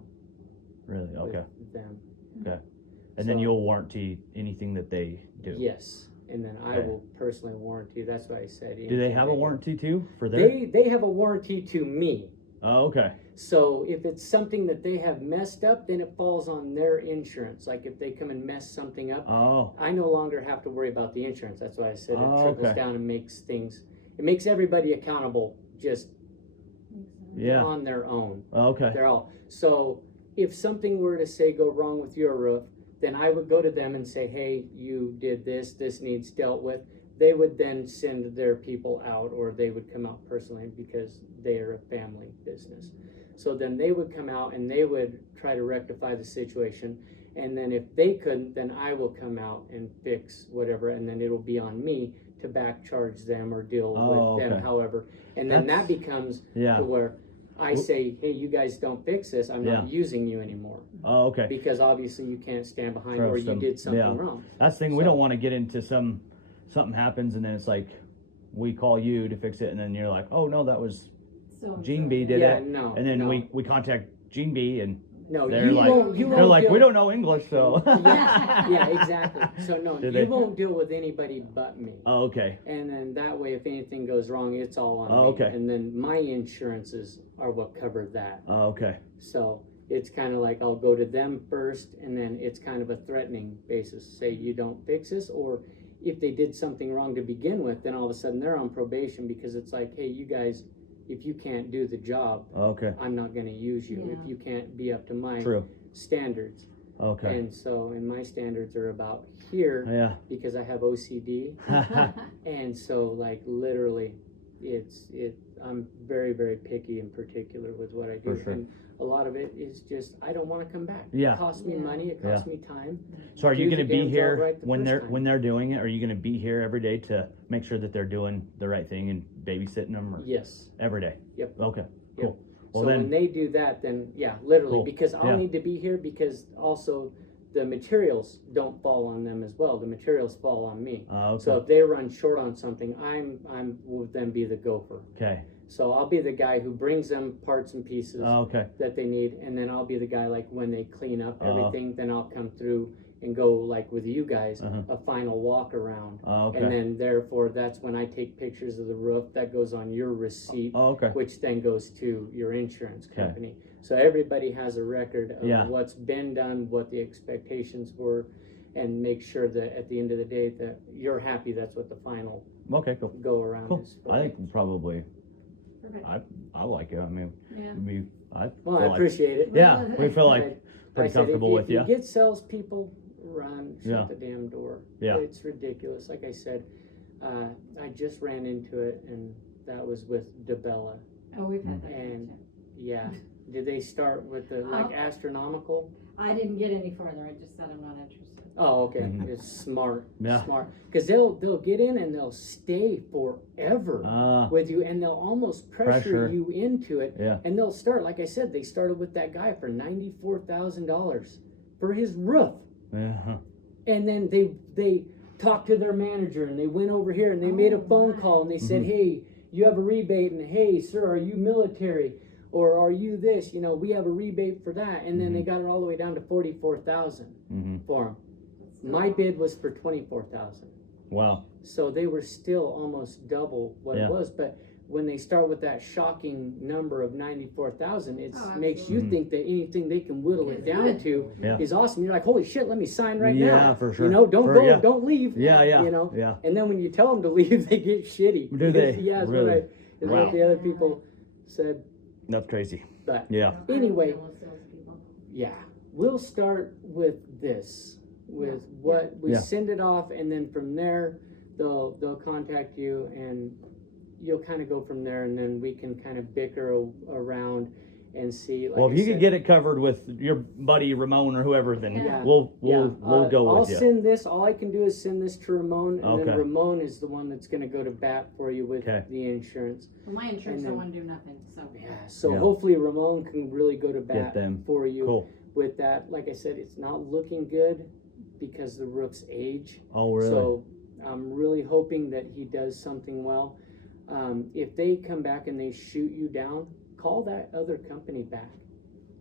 Really? Okay. With them. And then So- you'll warranty anything that they do. Yes, and then I Okay. will personally warranty. That's why I said. Do they anything have a that- warranty too for their? They have a warranty to me. Oh, okay. So if it's something that they have messed up, then it falls on their insurance. Like if they come and mess something up, Oh. I no longer have to worry about the insurance. That's why I said it Oh, trickles okay. down and makes things. It makes everybody accountable just Yeah. on their own. Okay. They're all. So if something were to say go wrong with your roof, then I would go to them and say, hey, you did this, this needs dealt with. They would then send their people out, or they would come out personally because they are a family business. So then they would come out and they would try to rectify the situation. And then if they couldn't, then I will come out and fix whatever, and then it'll be on me to back charge them or deal Oh, with them, okay. however. And then That's- that becomes Yeah. to where I say, hey, you guys don't fix this, I'm not Yeah. using you anymore. Oh, okay. Because obviously you can't stand behind Throw or you some- did something yeah. wrong. That's the thing. We So- don't want to get into something happens and then it's like we call you to fix it and then you're like, oh no, that was So Gene B did Yeah, it. no. And then no, we contact Gene B and no, they're you like- won't, you they're won't like, deal, we don't know English, so. yeah, exactly. So no, Did you they? won't deal with anybody but me. Oh, okay. And then that way, if anything goes wrong, it's all on Oh, me. okay. And then my insurances are what cover that. Oh, okay. So it's kind of like I'll go to them first, and then it's kind of a threatening basis. Say you don't fix this, or if they did something wrong to begin with, then all of a sudden they're on probation because it's like, hey, you guys, if you can't do the job, Okay. I'm not going to use you. Yeah. If you can't be up to my True. standards. Okay. And so, and my standards are about here Yeah. because I have OCD. And so, like, literally, I'm very, very picky and particular with what I do. For sure. And a lot of it is just, I don't wanna come back. Yeah. It costs me Yeah. money, it costs me time. So are you Do the gonna be damn job here right the when first they're time. when they're doing it? Are you gonna be here every day to make sure that they're doing the right thing and babysitting them, or Yes. every day? Yep. Okay. Yep. Cool. Well So then, when they do that, then yeah, literally, Cool. because I'll Yeah. need to be here, because also the materials don't fall on them as well. The materials fall on me. okay. So if they run short on something, will then be the gopher. Okay. So I'll be the guy who brings them parts and pieces Okay. that they need, and then I'll be the guy, like when they clean up Uh-huh. everything, then I'll come through and go, like with you guys, Uh-huh. a final walk around. Okay. And then therefore that's when I take pictures of the roof. That goes on your receipt, Okay. which then goes to your insurance Okay. company. So everybody has a record of Yeah. what's been done, what the expectations were, and make sure that at the end of the day that you're happy. That's what the final Okay. Cool. go around Cool. is for. I think probably Perfect. I like it. I mean, Yeah. I Well, feel I like, appreciate it. yeah, we feel like I pretty said, comfortable if with you you. get salespeople, run, shut Yeah. the damn door. Yeah. It's ridiculous. Like I said, I just ran into it, and that was with DeBella. Oh, we've had that. And- too. Yeah. Did they start with the like astronomical? I didn't get any further, I just said I'm not interested. Oh, okay. Mhm. It's smart. Yeah. Smart. Because they'll get in and they'll stay forever with you, and they'll almost pressure Pressure. you into it. Yeah. And they'll start, like I said, they started with that guy for $94,000 for his roof. Yeah. And then they talked to their manager, and they went over here and they made a Oh, phone my. call, and they said, Mhm. hey, you have a rebate, and hey, sir, are you military? Or are you this? You know, we have a rebate for that. And then they Mhm. got it all the way down to 44,000 Mm-hmm. for him. That's still My a lot. bid was for 24,000. Wow. So they were still almost double what Yeah. it was. But when they start with that shocking number of 94,000, it Oh, makes you absolutely. think that anything they can whittle it It's down good. to Yeah. is awesome. You're like, holy shit, let me sign right Yeah, now. for sure. You know, don't For- go, yeah. don't leave. Yeah. Yeah. You know? Yeah. And then when you tell them to leave, they get shitty. Do they? Yeah, is Really? is Wow. what the other people said. That's crazy. But Yeah. I'm Anyway. dealing with salespeople. yeah, we'll start with this, with what we Yeah. send it off, and then from there, they'll contact you, and you'll kind of go from there, and then we can kind of bicker around and see. Like Well, if I you said, could get it covered with your buddy Ramon or whoever, then Yeah. we'll yeah, go I'll with you. send this. All I can do is send this to Ramon, and Okay. then Ramon is the one that's going to go to bat for you with Okay. the insurance. Well, my insurance And then- don't wanna do nothing, so. Yeah. So Yeah. hopefully Ramon can really go to Get bat them. for you Cool. with that. Like I said, it's not looking good because the roof's age. Oh, really? So I'm really hoping that he does something well. If they come back and they shoot you down, call that other company back.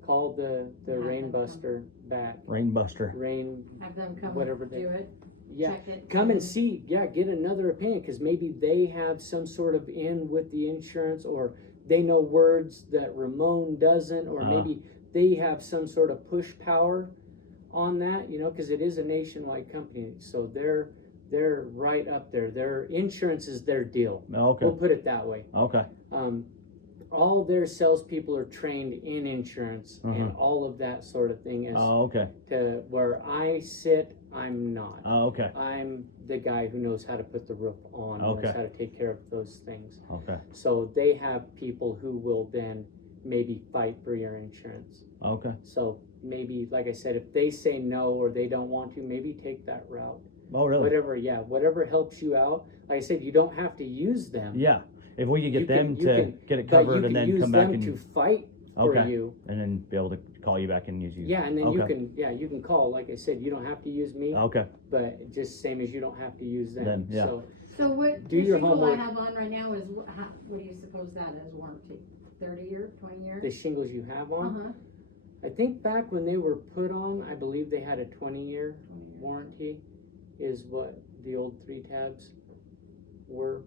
Call the Have them Rainbuster back. Rainbuster. Rain, Have them come Whatever they- do it, yeah. check it. Come and see, yeah, get another opinion, because maybe they have some sort of in with the insurance, or they know words that Ramon doesn't, or Uh-huh. maybe they have some sort of push power on that, you know, because it is a nationwide company, so they're right up there. Their insurance is their deal. Okay. We'll put it that way. Okay. All their salespeople are trained in insurance and Mhm. all of that sort of thing. Is Oh, okay. to where I sit, I'm not. Oh, okay. I'm the guy who knows how to put the roof on, knows Okay. how to take care of those things. Okay. So they have people who will then maybe fight for your insurance. Okay. So maybe, like I said, if they say no or they don't want to, maybe take that route. Oh, really? Whatever helps you out. Like I said, you don't have to use them. Yeah. If we could get You them can- you to can- get it But you covered can and then use come back them and to fight for Okay. you. and then be able to call you back and use you. Yeah, and then you Okay. can call. Like I said, you don't have to use me, Okay. but just same as you don't have to use them. Them, yeah. So So what, Do the your shingle I homework. have on right now is, what do you suppose that is, warranty? 30 year, 20 year? the shingles you have on, Uh-huh, I think back when they were put on, I believe they had a 20-year 20 year. warranty, is what the old 3 tabs were.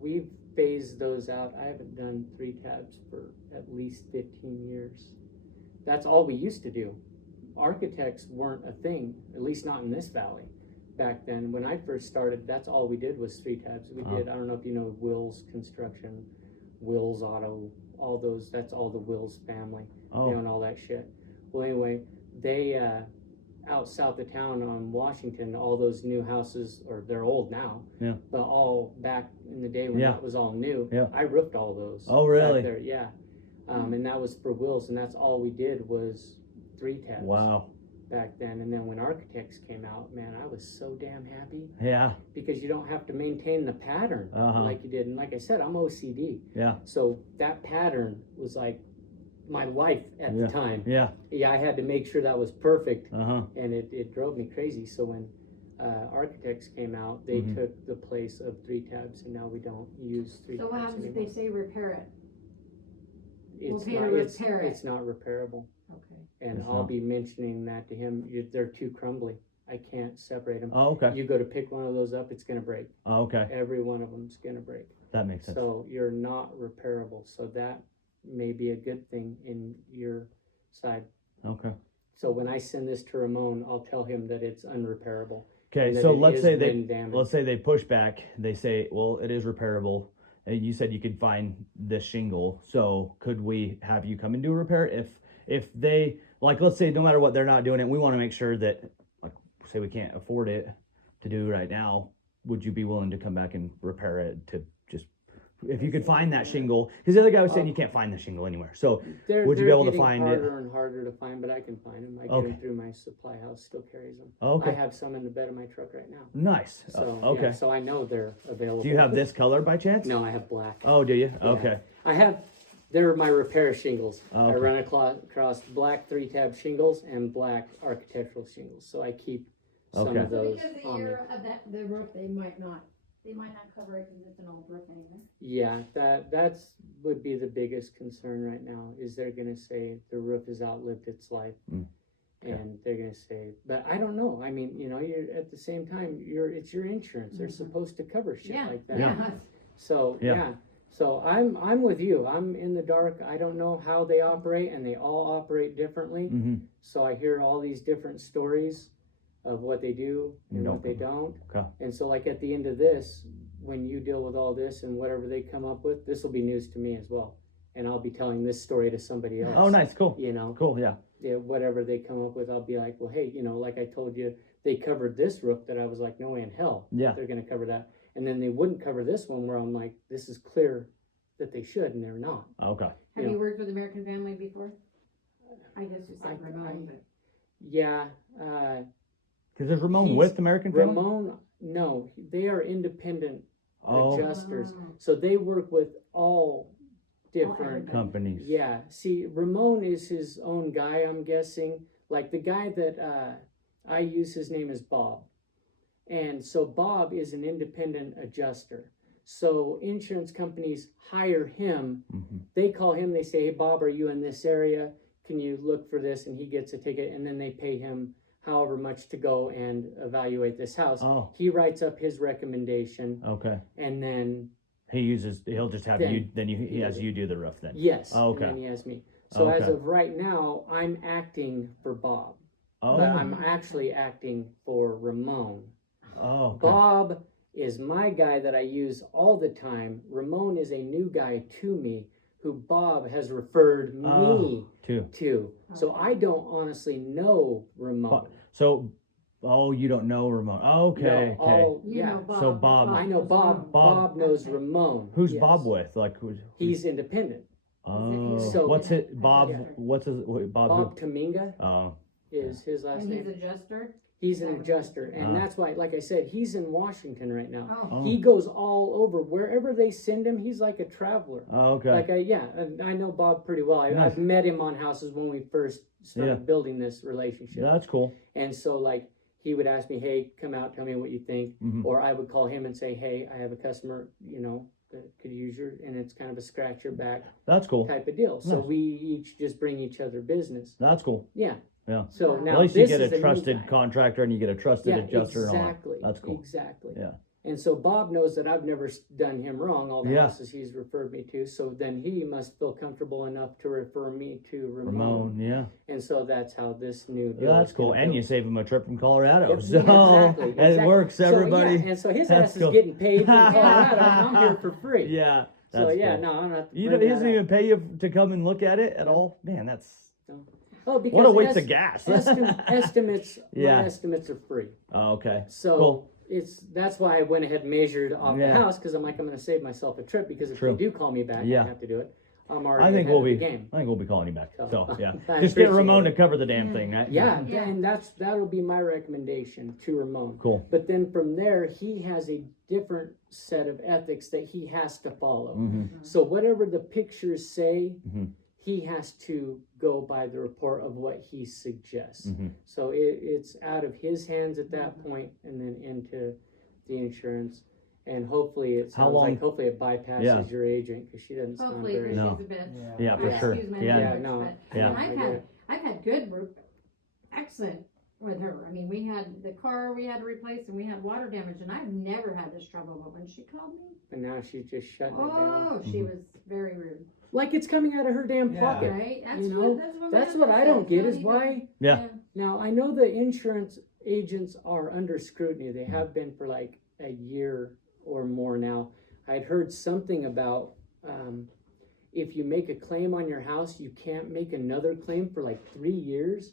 We've phased those out. I haven't done 3 tabs for at least 15 years. That's all we used to do. Architects weren't a thing, at least not in this valley. Back then, when I first started, that's all we did was 3 tabs. We Oh. did, I don't know if you know Wills Construction, Wills Auto, all those, that's all the Wills family. They Oh. own all that shit. Well, anyway, they out south of town on Washington, all those new houses, or they're old now. Yeah. But all back in the day when Yeah. that was all new. Yeah. I roofed all those. Oh, really? Back there, yeah. And that was for Wills, and that's all we did was 3 tabs. Wow. Back then. And then when Architects came out, man, I was so damn happy Yeah. because you don't have to maintain the pattern Uh-huh. like you did. And like I said, I'm OCD. Yeah. So that pattern was like my life at Yeah. the time. Yeah. Yeah, I had to make sure that was perfect, Uh-huh. and it drove me crazy. So when Architects came out, they Mhm. took the place of 3 tabs, and now we don't use 3 So what tabs happens if anymore. they say repair it? It's pay to not, repair it. it's not repairable, Okay. and It's I'll not. be mentioning that to him. They're too crumbly. I can't separate them. Oh, okay. You go to pick one of those up, it's gonna break. Oh, okay. Every one of them's gonna break. That makes sense. So you're not repairable. So that may be a good thing in your side. Okay. So when I send this to Ramon, I'll tell him that it's unrepairable. Okay. and that So it let's is say they wind damage. let's say they push back. They say, well, it is repairable. And you said you could find this shingle. So could we have you come and do a repair if they like? Let's say no matter what they're not doing it. We want to make sure that like say we can't afford it to do right now. Would you be willing to come back and repair it to just if you could find that shingle? Because the other guy was saying you can't find the shingle anywhere. So would you be able to find it? Harder and harder to find, but I can find them. I get Okay. them through my supply house. Still carries them. Okay. I have some in the bed of my truck right now. Nice. So Okay. yeah, so I know they're available. Do you have this color by chance? No, I have black. Oh, do you? Okay. I have. They're my repair shingles. Oh, I okay. run across black 3-tab shingles and black architectural shingles. So I keep some Okay. of So those because the on year there. of the roof, they might not cover it because it's an old roof anyway. Yeah, that's would be the biggest concern right now. Is they're gonna say the roof has outlived its life, Mm. Okay. and they're gonna say, but I don't know. I mean, you know, you're at the same time, it's your insurance. They're Mhm. supposed to cover shit Yeah, like that. Yeah. So Yeah. yeah. So I'm with you. I'm in the dark. I don't know how they operate, and they all operate differently. Mm-hmm. So I hear all these different stories of what they do and Don't what they cover. don't. Okay. And so like at the end of this, when you deal with all this and whatever they come up with, this will be news to me as well. And I'll be telling this story to somebody else. Oh, nice. Cool. You know, Cool. Yeah. yeah, whatever they come up with, I'll be like, well, hey, you know, like I told you, they covered this roof that I was like, no way in hell Yeah. they're going to cover that. And then they wouldn't cover this one where I'm like, this is clear that they should, and they're not. Okay. Have Yeah. you worked with American Family before? I guess you said I- Ramon, but. Yeah, Because there's Ramon He's- with American Family. Ramon, no, they are independent Oh, adjusters. Oh. So they work with all different companies. Yeah, see, Ramon is his own guy, I'm guessing. Like the guy that I use, his name is Bob. And so Bob is an independent adjuster. So insurance companies hire him. Mm-hmm. They call him, they say, hey, Bob, are you in this area? Can you look for this? And he gets a ticket, and then they pay him however much to go and evaluate this house. Oh, He writes up his recommendation, okay. and then He'll just have Then you. Then he he has does it. you do the roof then. yes, Oh, okay. and then he has me. So as Okay. of right now, I'm acting for Bob, Oh. but I'm actually acting for Ramon. Oh. Okay. Bob is my guy that I use all the time. Ramon is a new guy to me who Bob has referred me Oh, Two. to. So I don't honestly know Ramon. So, you don't know Ramon. Okay. No, Okay. all, You yeah. know Bob. So Bob- I know Bob. Bob knows Okay. Ramon. Who's Yes. Bob with? Like who's? He's independent. Oh. So- what's it? Bob. Yeah. What's his? Bob. Bob Kaminga Oh. is his last And he's name. adjuster? He's an adjuster, and Ah. that's why, like I said, he's in Washington right now. Oh. Oh. He goes all over wherever they send him. He's like a traveler. Oh, okay. Like I know Bob pretty well. Nice. I've met him on houses when we first started Yeah. building this relationship. Yeah, that's cool. And so like he would ask me, "Hey, come out, tell me what you think," Mhm. or I would call him and say, "Hey, I have a customer, you know, that could use your," and it's kind of a scratch your back That's cool. type of deal. So Nice. we each just bring each other business. That's cool. Yeah. Yeah. So At now At least this you get is a new trusted guy. contractor and you get a trusted adjuster and all that. exactly. That's cool. Exactly. Yeah. And so Bob knows that I've never done him wrong, all the Yeah. houses he's referred me to. So then he must feel comfortable enough to refer me to Ramon. Ramon. Yeah. And so that's how this new deal That's is cool. gonna And go. you save him a trip from Colorado. Yep, So exactly, it exactly. works, So, everybody. yeah, and so his That's ass is cool. getting paid from Colorado. I'm here for free. Yeah. So That's yeah, cool. no, I'm not. He doesn't even pay you to come and look at it at all. Man, that's No. Oh, because What a waste of gas. estimates, Yeah. my estimates are free. Oh, okay. So Cool. that's why I went ahead and measured off the Yeah. house, because I'm like, I'm going to save myself a trip, because if True. they do call me back, Yeah. I have to do it. I'm already I think ahead we'll of the be. game. I think we'll be calling you back. So, So yeah, I just get appreciate Ramon it. to cover the damn thing, right? Yeah, Yeah. and that'll be my recommendation to Ramon. Cool. But then from there, he has a different set of ethics that he has to follow. hmm So whatever the pictures say, Mhm. he has to go by the report of what he suggests. hmm So it's out of his hands at that point, and then into the insurance. And hopefully it How sounds long- like hopefully it bypasses Yeah. your agent, because she doesn't sound Hopefully, very. because No. she's a bitch. Yeah, for sure. Excuse my Yeah. Yeah, language, no. but, Yeah. and I I've get had, it. I've had good, excellent with her. I mean, we had the car we had to replace and we had water damage and I've never had this trouble, but when she called me, And now she's just shutting it down. oh, she Mhm. was very rude. Like it's coming out of her damn Yeah. pocket. Right? That's You know, what, that's what, my That's what husband I don't said. get Don't is even- why. Yeah. Now I know the insurance agents are under scrutiny. They have been for like a year or more now. I'd heard something about if you make a claim on your house, you can't make another claim for like 3 years.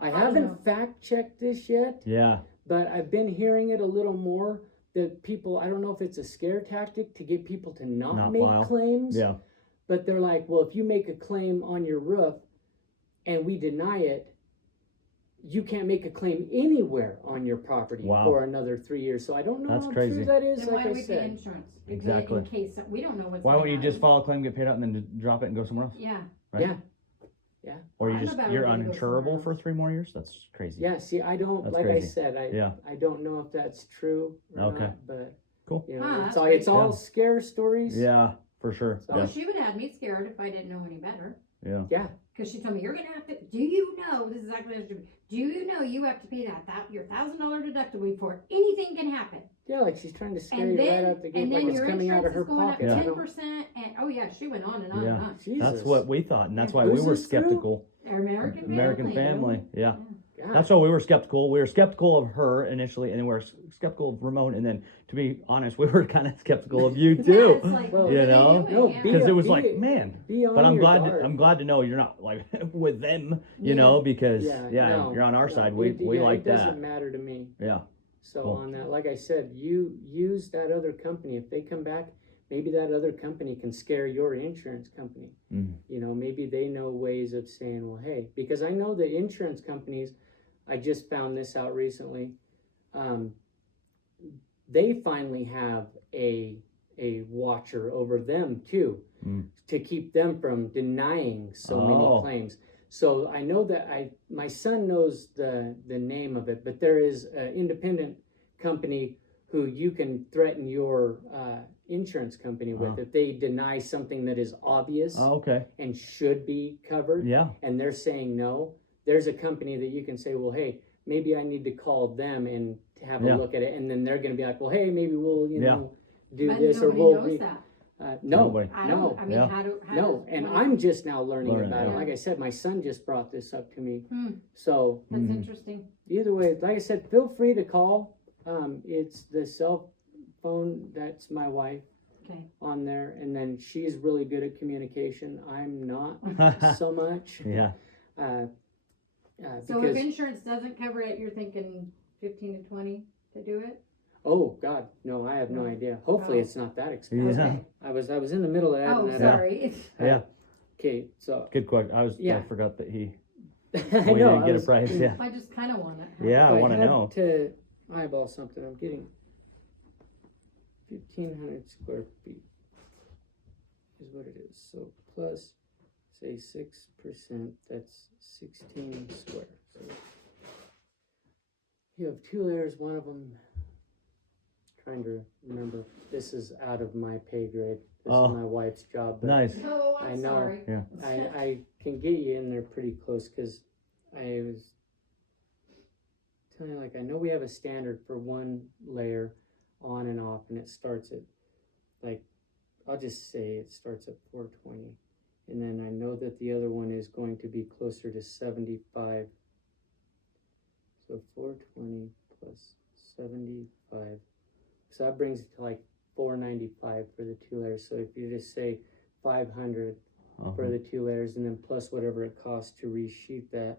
I don't haven't know. fact checked this yet, Yeah. but I've been hearing it a little more that people, I don't know if it's a scare tactic to get people to not Not make file. claims. Yeah. But they're like, well, if you make a claim on your roof and we deny it, you can't make a claim anywhere on your property Wow. for another 3 years. So I don't know That's how crazy. true that is. Then why Like do I we pay said, insurance? We pay Exactly. In case, we don't know what's Why gonna wouldn't you just happen. file a claim, get paid out, and then just drop it and go somewhere else? Yeah. Right? Yeah. Or I'm about you're ready to go somewhere uninsurable for else. 3 more years? That's crazy. yeah. See, I don't That's like crazy. I said, Yeah. I don't know if that's true or Okay. not, but Cool. you know, Ah, it's that's all it's great. all Yeah. scare stories. Yeah, for sure. So- Oh, Yeah. she would have me scared if I didn't know any better. Yeah. Yeah. Because she told me, you're going to have to, do you know, this is exactly what she told me, do you know you have to pay your $1,000 deductible before anything can happen? Yeah, like she's trying to scare And you then, right out the gate, and like then it's your coming out of insurance her is going up pocket. I don't- 10%, and oh yeah, she went on and on Yeah. and on. Jesus. That's what we thought, and that's why Who's we were this through? skeptical. American Family. American Family. Yeah. God. That's why we were skeptical. We were skeptical of her initially, and then we were skeptical of Ramon, and then, to be honest, we were kind of skeptical of you Yeah, too. it's like, Well, what you are they know? doing? No, Yeah. be- Because it was Be- like, man. Be on But I'm your glad. guard. I'm glad to know you're not like with them. You Yeah. know, because Yeah, yeah, no, you're on our no, side. We yeah, like it doesn't that. matter to me. Yeah. So Cool. on that, like I said, you use that other company. If they come back, maybe that other company can scare your insurance company. Mhm. You know, maybe they know ways of saying, well, hey, because I know the insurance companies, I just found this out recently. They finally have a watcher over them too, Mm. to keep them from denying so Oh. many claims. So I know that my son knows the name of it, but there is an independent company who you can threaten your insurance company with Uh-huh. if they deny something that is obvious Oh, okay. and should be covered, Yeah. and they're saying no. There's a company that you can say, well, hey, maybe I need to call them and have a Yeah. look at it, and then they're going to be like, well, hey, maybe we'll Yeah. do But this or nobody we'll knows that. no, Nobody. I no. don't, I mean, Yeah. how No, does- and what- I'm just now learning Learning, about it. yeah. Like I said, my son just brought this up to me. Hmm. So That's Mhm. interesting. either way, like I said, feel free to call. It's the cell phone that's my wife Okay. on there, and then she's really good at communication. I'm not so much. Yeah. So if Because insurance doesn't cover it, you're thinking 15 to 20 to do it? oh God, no, I have no idea. Hopefully, Oh. it's not that expensive. Yeah. Okay. I was in the middle of Oh, adding that up. sorry. Yeah. Okay, so Good question. I Yeah. forgot that he. I We know didn't I get a was- price. Yeah. I just kind of want it. Yeah, I If want to had know. To eyeball something, I'm getting 1,500 square feet is what it is. So plus, say 6%, that's 16 square. So you have 2 layers. One of them, trying to remember. This is out of my pay grade. This Oh. is my wife's job. But Nice. Oh, I I'm know. sorry. Yeah. I can get you in there pretty close because I was telling you, like, I know we have a standard for one layer on and off, and it starts at, like, I'll just say it starts at 420. And then I know that the other one is going to be closer to 75. So 420 plus 75. So that brings it to like 495 for the 2 layers. So if you just say 500 for Okay. the 2 layers, and then plus whatever it costs to resheet that.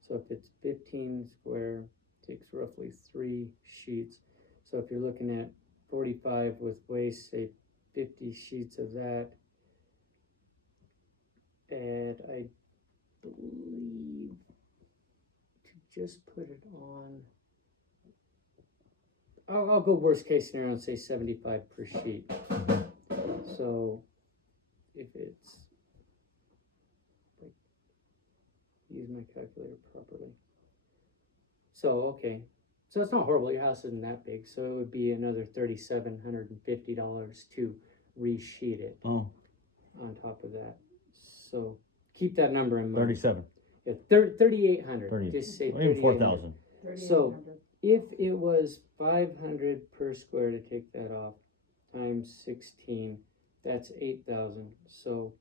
So if it's 15 square, takes roughly 3 sheets. So if you're looking at 45 with waste, say 50 sheets of that, and I believe to just put it on, I'll go worst case scenario and say 75 per sheet. So if it's, like, use my calculator properly. So, okay, so it's not horrible, your house isn't that big, so it would be another $3,750 to resheet it Oh, on top of that. So keep that number in mind. 37, Yeah, 3,800, 30, just say or even 3,800. 4,000. So- 3,800. If it was 500 per square to take that off, times 16, that's 8,000. So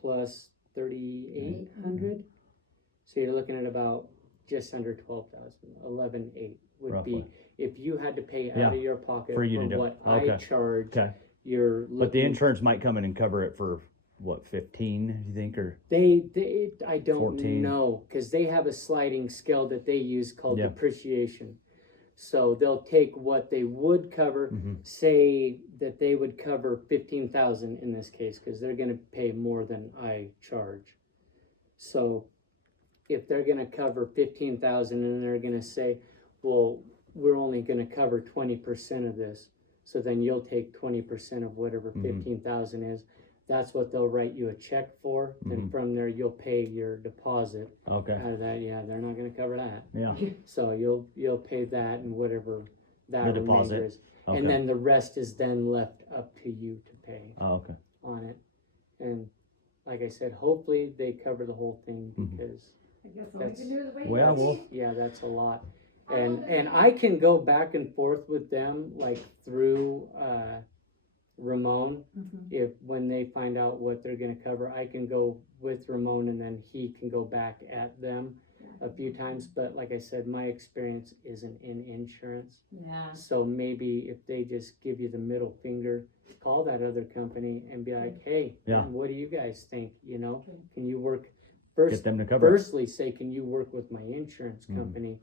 plus 3,800. So you're looking at about just under 12,000. 11,800 would be Roughly. if you had to pay Yeah, out of your pocket for you to do it. what I Okay. charge. Okay. You're looking, But the insurance might come in and cover it for what, 15, you think, or? They I don't 14. know, because they have a sliding scale that they use called Yeah. depreciation. So they'll take what they would cover, Mhm. say that they would cover 15,000 in this case, because they're going to pay more than I charge. So if they're going to cover 15,000 and they're going to say, well, we're only going to cover 20% of this, so then you'll take 20% of whatever Mhm. 15,000 is. That's what they'll write you a check for. Then Mhm. from there you'll pay your deposit Okay, out of that. Yeah, they're not going to cover that. yeah, So you'll pay that and whatever that The deposit. remainder is, okay. and then the rest is then left up to you to pay Oh, okay. on it. And like I said, hopefully they cover the whole thing, Mhm. because I guess all we That's- can do is wait. Well, and we'll- see. yeah, that's a lot. How long And does and it I take? can go back and forth with them like through Ramon. Mhm. If when they find out what they're going to cover, I can go with Ramon and then he can go back at them a few times. But like I said, my experience isn't in insurance. Yeah. So maybe if they just give you the middle finger, call that other company and be like, hey, Yeah. what do you guys think? Okay. Can you work Get first? them to cover it. Firstly, say, can you work with my insurance Mhm. company?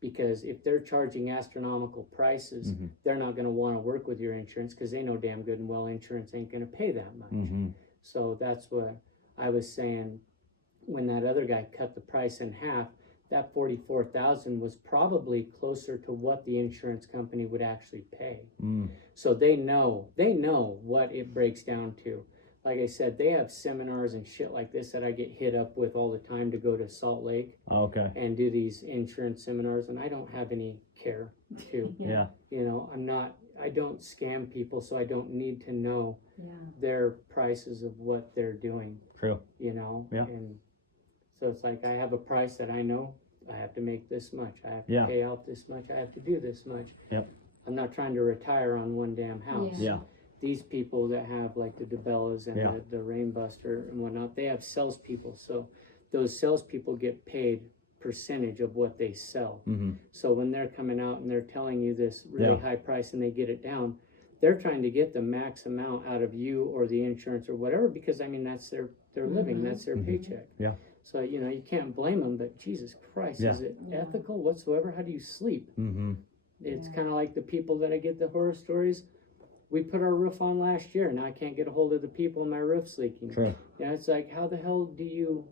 Because if they're charging astronomical prices, Mhm. they're not going to want to work with your insurance because they know damn good and well insurance ain't going to pay that much. Mhm. So that's what I was saying. When that other guy cut the price in half, that 44,000 was probably closer to what the insurance company would actually pay. Mm. So they know what it breaks down to. Like I said, they have seminars and shit like this that I get hit up with all the time to go to Salt Lake Okay, and do these insurance seminars, and I don't have any care to. yeah, I don't scam people, so I don't need to know Yeah. their prices of what they're doing, true. Yeah. And so it's like I have a price that I know I have to make this much, I have to Yeah. pay out this much, I have to do this much. Yep. I'm not trying to retire on one damn house. Yeah. These people that have like the DeBellas and Yeah. the Rainbuster and whatnot, they have salespeople. So those salespeople get paid percentage of what they sell. Mm-hmm. So when they're coming out and they're telling you this really Yeah. high price and they get it down, they're trying to get the max amount out of you or the insurance or whatever, because I mean, that's their living, Mhm. that's their Mhm. paycheck. Yeah. So, you can't blame them, but Jesus Christ, Yeah. is it Yeah. ethical whatsoever? How do you sleep? Mm-hmm. It's Yeah. kind of like the people that I get the horror stories. We put our roof on last year. Now I can't get a hold of the people and my roof's leaking. True. Yeah, it's like, how the hell do you,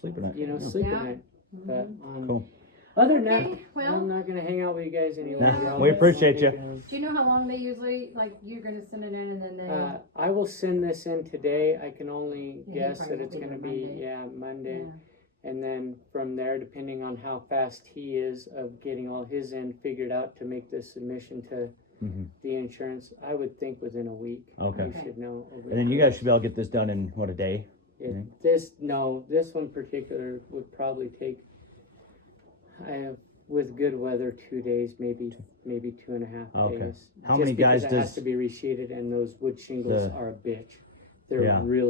Sleeping at. sleep Yeah. at night? But Cool. other than that, Okay, well, I'm not gonna hang out with you guys anymore. Yeah. Y'all We have appreciate fun you. taking- do you know how long they usually, like, you're gonna send it in and then they? I will send this in today. I can only Yeah, guess probably that it's will be gonna Monday. be Monday. Yeah. And then from there, depending on how fast he is of getting all his end figured out to make this submission to Mm-hmm. the insurance, I would think within a week. Okay. You should know. And then you guys should be able to get this done in what, a day? This one particular would probably take, with good weather, 2 days, maybe 2.5 Okay. days. How Just many because guys it has does to be resheeted, and those wood shingles the- are a bitch. They're Yeah. really